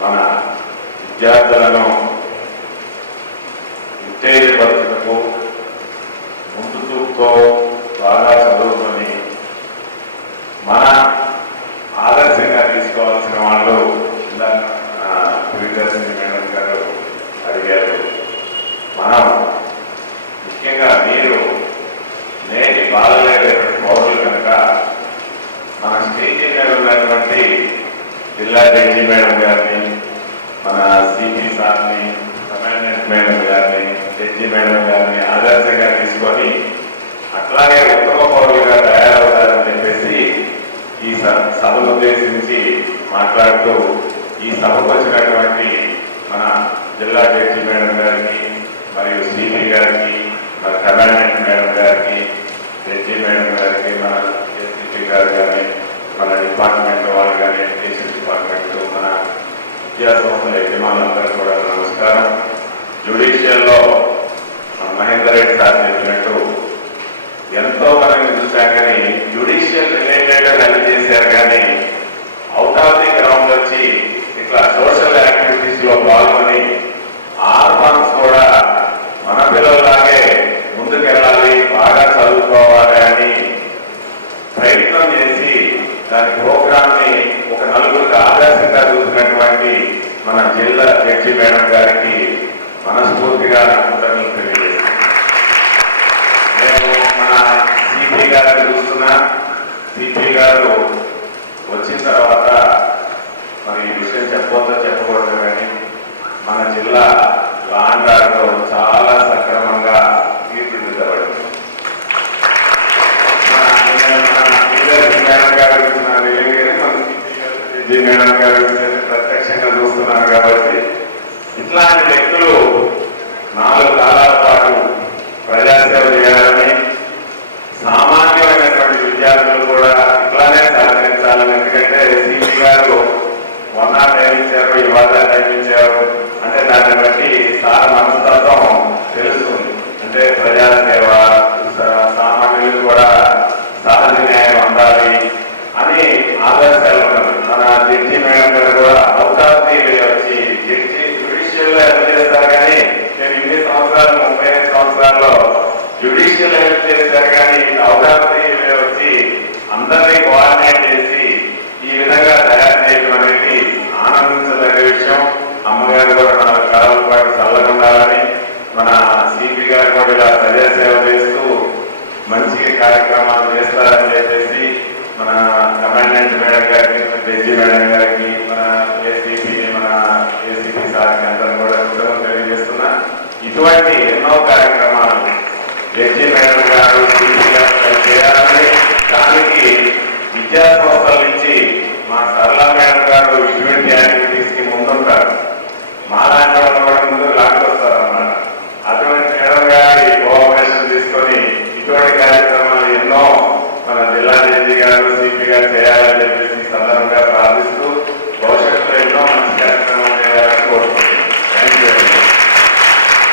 మన విద్యార్థులను ఉత్తేజపరచుటకు ముందు చూపుతో బాగా చదువుకొని మన ఆదర్శంగా తీసుకోవాల్సిన వాళ్ళు ఇలా ప్రియదర్శిని మేడం గారు అడిగారు. మనం ముఖ్యంగా మీరు నేటి బాలలేదు జిల్లా జడ్జి మేడం గారిని మన సిపి సార్ని కమాండెంట్ మేడం గారిని జడ్జి మేడం గారిని ఆదర్శంగా తీసుకొని అట్లాగే ఉత్తమ పౌరులుగా తయారవుతారని చెప్పేసి ఈ సభను ఉద్దేశించి మాట్లాడుతూ ఈ సభకు వచ్చినటువంటి మన జిల్లా జడ్జి మేడం గారికి మరియు సిపి గారికి మన కమాండెంట్ మేడం గారికి జడ్జి మేడం గారికి మన ఎస్పీ గారు కానీ మన డిపార్ట్మెంట్ వాళ్ళు కానీ ఎడ్యుకేషన్ డిపార్ట్మెంట్ మన విద్యాసంస్థల యజమానులందరూ కూడా నమస్కారం. జ్యుడిషియల్లో మహేందర్ రెడ్డి సార్ చెప్పినట్టు ఎంతో మనం చూశాం కానీ జ్యుడిషియల్ రిలేటెడ్ రన్ చేశారు కానీ దాని ప్రోగ్రామ్ని ఒక నలుగురికి ఆదర్శంగా చూసినటువంటి మన జిల్లా జడ్జి మేడం గారికి మనస్ఫూర్తిగా నా కృతజ్ఞతలు మేము నేను మన సిపి గారిని చూస్తున్నా. సిపి గారు వచ్చిన తర్వాత మరి ఈ విషయం చెప్పొద్దో చెప్పకూడదు కానీ మన జిల్లా లాండ్ ఆర్డర్ చాలా సక్రమంగా తీర్చిదిద్దబడింది మన మన లీడర్ మేడం గారి గురించి నాకు తెలియదు కానీ మన జి గారు ప్రత్యక్షంగా చూస్తున్నారు కాబట్టి ఇట్లాంటి వ్యక్తులు నాలుగు కాలాల పాటు ప్రజాసేవ చేయాలని సామాన్యమైనటువంటి విద్యార్థులు కూడా ఇట్లానే సహకరించాలని ఎందుకంటే సిపి గారు మొన్న నియమించారు ఇవాళ నియమించారు అంటే దాన్ని బట్టి సార్ మనస్తత్వం తెలుస్తుంది. అంటే ప్రజా గారు కూడా అవకాశం వచ్చి జడ్జి జ్యుడిషియల్ హెల్ప్ ఎంత చేస్తారు కానీ నేను ఇన్ని సంవత్సరాలు ముప్పై ఐదు సంవత్సరాల్లో జ్యుడిషియల్ హెల్ప్ చేశారు కానీ అవగాహన వచ్చి అందరినీ కోఆర్డినేట్ చేసి ఈ విధంగా తయారు చేయడం అనేది ఆనందించదగ్గ విషయం. అమ్మగారు కూడా మన కాలాల పాటు చల్లగా మన సిపి గారు కూడా ఇలా ప్రజాసేవ చేస్తూ మంచి కార్యక్రమాలు చేస్తారని చెప్పేసి మన కమాండెంట్ మేడం గారికి జడ్జి మేడం గారికి ఇటువంటి ఎన్నో కార్యక్రమాలు